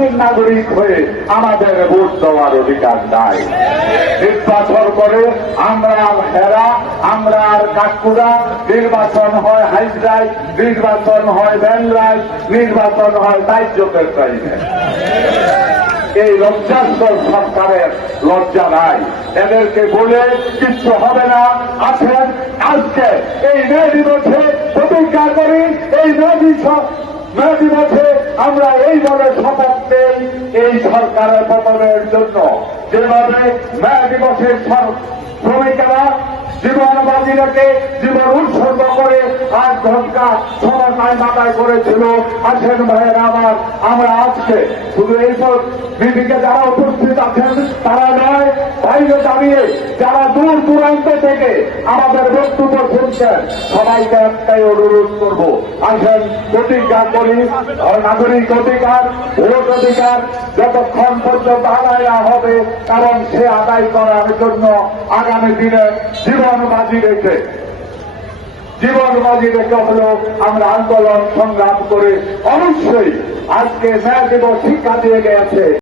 স্বাধীন নাগরিক হয়ে আমাদের ভোট দেওয়ার অধিকার নাই। নির্বাচন করে আমরা হেরা, আমরা আর কাঠকুড়া, নির্বাচন হয় হাইড্রাই, নির্বাচন হয় ব্যাংরাই, নির্বাচন হয় দায়িত্বের চাইবে। এই লজ্জাস্কর সরকারের লজ্জা নাই। এদেরকে বলে কিচ্ছু হবে না। আছেন আজকে এই মে দিবসে প্রতিজ্ঞা করি, এই মে দিবসে আমরা এই বলে শপথ নেই এই সরকারের পতনের জন্য। যেভাবে মে দিবসের শ্রমিকেরা জীবন বাজি রেখে জীবন উৎসর্গ করে 8 ঘন্টা সময় মাথায় করেছিল। আসেন ভাইয়েরা আমার, আমরা আজকে শুধু এইসব দিদিকে যারা উপস্থিত আছেন তারা নয়, বাইরে দাঁড়িয়ে যারা দূর দূরান্ত থেকে আমাদের বক্তব্য শুনছেন সবাইকে একটাই অনুরোধ করব, আসেন প্রতিজ্ঞা করি নাগরিক অধিকার, ভোট অধিকার যতক্ষণ পর্যন্ত আদায় না হবে, কারণ সে আদায় করার জন্য আগামী দিনে জীবন বাজি রেখে হলেও আমরা আন্দোলন সংগ্রাম করে অবশ্যই আজকে মে দিবস শিক্ষা দিয়ে গেছে।